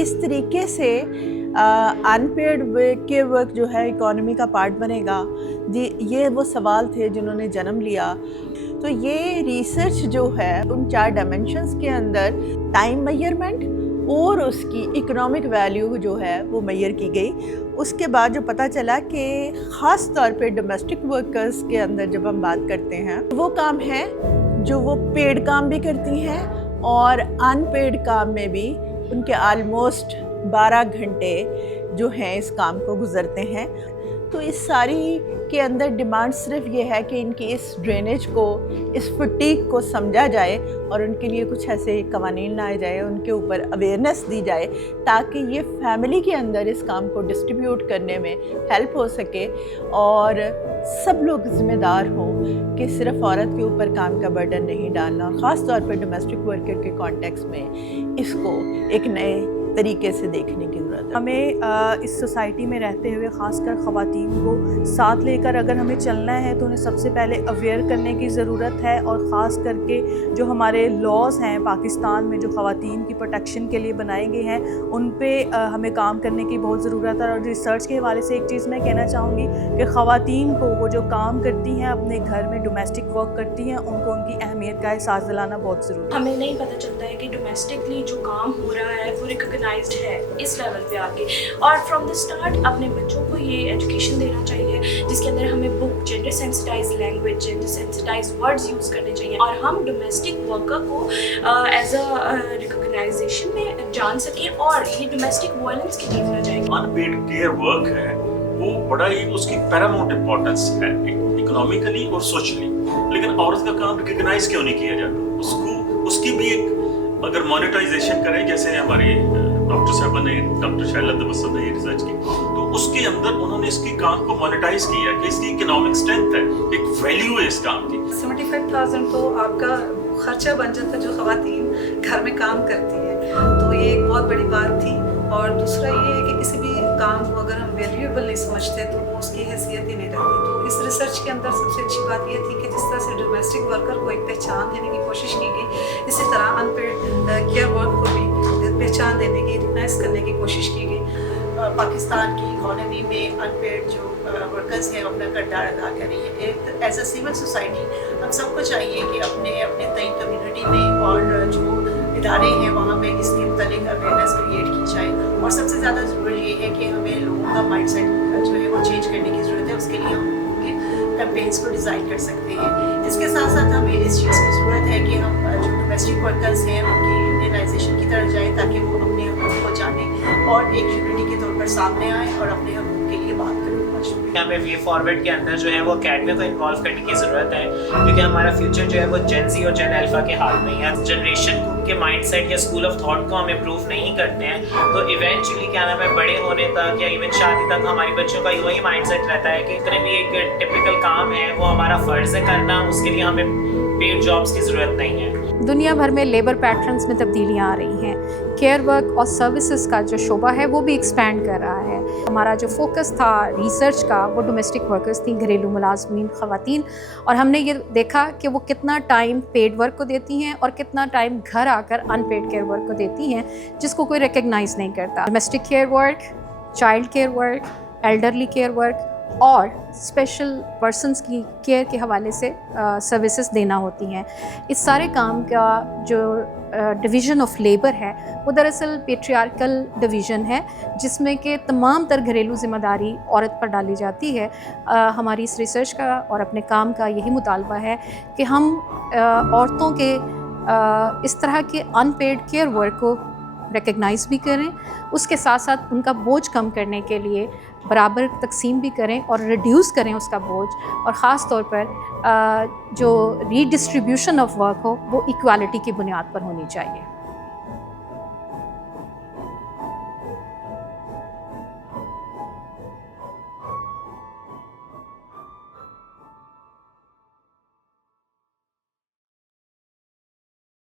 किस तरीके से अनपेड केयर वर्क जो है इकोनॉमी का पार्ट बनेगा, जी ये वो सवाल थे जिन्होंने जन्म लिया। तो ये रिसर्च जो है उन 4 डायमेंशंस के अंदर टाइम मेजरमेंट और उसकी इकोनॉमिक वैल्यू जो है वो मेजर की गई। उसके बाद जो पता चला कि ख़ास तौर पे डोमेस्टिक वर्कर्स के अंदर जब हम बात करते हैं, वो काम है जो वो पेड काम भी करती हैं और अनपेड काम में भी उनके ऑलमोस्ट 12 घंटे जो हैं इस काम को गुज़रते हैं। तो इस सारी के अंदर डिमांड सिर्फ ये है कि इनकी इस ड्रेनेज को, इस फटीग को समझा जाए और उनके लिए कुछ ऐसे कवानीन लाए जाए, उनके ऊपर अवेयरनेस दी जाए ताकि ये फैमिली के अंदर इस काम को डिस्ट्रीब्यूट करने में हेल्प हो सके और सब लोग ज़िम्मेदार हों कि सिर्फ औरत के ऊपर काम का बर्डन नहीं डालना। ख़ास तौर पर डोमेस्टिक वर्कर के कॉन्टेक्स्ट में इसको एक नए तरीके से देखने की ज़रूरत है। हमें इस सोसाइटी में रहते हुए ख़ासकर ख़वातीन को साथ लेकर अगर हमें चलना है तो उन्हें सबसे पहले अवेयर करने की ज़रूरत है, और ख़ास करके जो हमारे लॉज़ हैं पाकिस्तान में जो ख़वातीन की प्रोटेक्शन के लिए बनाए गए हैं उन पे हमें काम करने की बहुत ज़रूरत है। और रिसर्च के हवाले से एक चीज़ मैं कहना चाहूँगी कि ख़वातीन को वो जो काम करती हैं अपने घर में डोमेस्टिक वर्क करती हैं, उनको उनकी अहमियत का एहसास दिलाना बहुत ज़रूरी है। हमें नहीं पता चलता है कि डोमेस्टिकली जो काम हो रहा है वो रिकॉग्नाइज्ड है इस लेवल पे आके, और फ्रॉम द स्टार्ट अपने बच्चों को ये एजुकेशन देना चाहिए जिसके अंदर हमें book, gender sensitise language, gender sensitise words use करने चाहिए और हम डोमेस्टिक वर्कर को एज अ रिकॉग्नाइजेशन में जान सकें और ये डोमेस्टिक वायलेंस की तरफ न जाए। अनपेड केयर वर्क है वो बड़ा ही उसकी पैरामाउंट इम्पोर्टेंस है इकोनॉमिकली और सोशली, लेकिन औरत का काम रिकॉग्नाइज क्यों नहीं किया जाता? उसको उसकी भी एक अगर मोनेटाइजेशन करें, जैसे हमारे डॉक्टर साहब ने, डॉक्टर शैला तबस्सुम ने ये रिसर्च की, तो उसके अंदर उन्होंने इसकी काम को मोनेटाइज किया कि इसकी इकोनॉमिक स्ट्रेंथ है, एक वैल्यू है इस काम की। 75,000 तो आपका खर्चा बन जाता है जो ख़वातीन घर में काम करती है, तो ये एक बहुत बड़ी बात थी। और दूसरा ये है कि किसी भी काम को अगर हम वैल्यूएबल नहीं समझते तो वो उसकी हैसियत ही नहीं रहती। तो इस रिसर्च के अंदर सबसे अच्छी बात ये थी कि जिस तरह से डोमेस्टिक वर्कर को एक पहचान देने की कोशिश की गई, इसी तरह अनपेड केयर वर्क को भी पहचान देने की, रिकग्नाइज करने की कोशिश की गई। पाकिस्तान की इकॉनमी में अनपेड जो वर्कर्स हैं अपना किरदार अदा करें। एक एज अ सिविल सोसाइटी हम सबको चाहिए कि अपने अपने तय कम्युनिटी में और जो इदारे हैं वहाँ पे इसके मुतालिक अवेयरनेस क्रिएट की जाए। और सबसे ज़्यादा ज़रूरी ये है कि हमें लोगों का माइंडसेट जो है वो चेंज करने की ज़रूरत है। उसके लिए हम कैंपेन्स को डिज़ाइन कर सकते हैं। इसके साथ साथ हमें इस चीज़ की ज़रूरत है कि हम जो डोमेस्टिक वर्कर्स हैं उनकी यूनियनाइजेशन की तरफ जाएँ ताकि वो अपने हकों को जानें और एक यूनिटी के तौर पर सामने आएँ और अपने हकों के लिए बात करें। हमें वे फॉरवर्ड के अंदर जो है वो अकेडमी को इन्वॉल्व करने की ज़रूरत है, क्योंकि हमारा फ्यूचर जो है वो जेन ज़ी और जेन अल्फ़ा के हाथ में है। जनरेशन के माइंडसेट या स्कूल ऑफ थॉट को हम इम्प्रूव नहीं करते हैं तो इवेंचुअली क्या नाम है बड़े होने तक या इवन शादी तक हमारी बच्चों का वही माइंडसेट रहता है कि इतने भी एक टिपिकल काम है वो हमारा फ़र्ज़ है करना, उसके लिए हमें पेड जॉब्स की ज़रूरत नहीं है। दुनिया भर में लेबर पैटर्न्स में तब्दीलियाँ आ रही हैं। केयर वर्क और सर्विसेज का जो शोबा है वो भी एक्सपैंड कर रहा है। हमारा जो फोकस था रिसर्च का वो डोमेस्टिक वर्कर्स थी, घरेलू मुलाजमीन ख़वातीन, और हमने ये देखा कि वो कितना टाइम पेड वर्क को देती हैं और कितना टाइम घर आकर अनपेड केयर वर्क को देती हैं जिसको कोई रिकग्नाइज़ नहीं करता। Domestic care work, child care work, elderly care work और स्पेशल पर्सन्स की केयर के हवाले से सर्विसेज देना होती हैं। इस सारे काम का जो डिवीज़न ऑफ लेबर है वो दरअसल पेट्रियार्कल डिवीज़न है जिसमें कि तमाम तर घरेलू ज़िम्मेदारी औरत पर डाली जाती है। हमारी इस रिसर्च का और अपने काम का यही मुतालबा है कि हम औरतों के इस तरह के अनपेड केयर वर्क को रिकग्नाइज़ भी करें, उसके साथ साथ उनका बोझ कम करने के लिए बराबर तकसीम भी करें और रिड्यूस करें उसका बोझ, और ख़ास तौर पर जो रीडिस्ट्रीब्यूशन ऑफ वर्क हो वो इक्वालिटी की बुनियाद पर होनी चाहिए।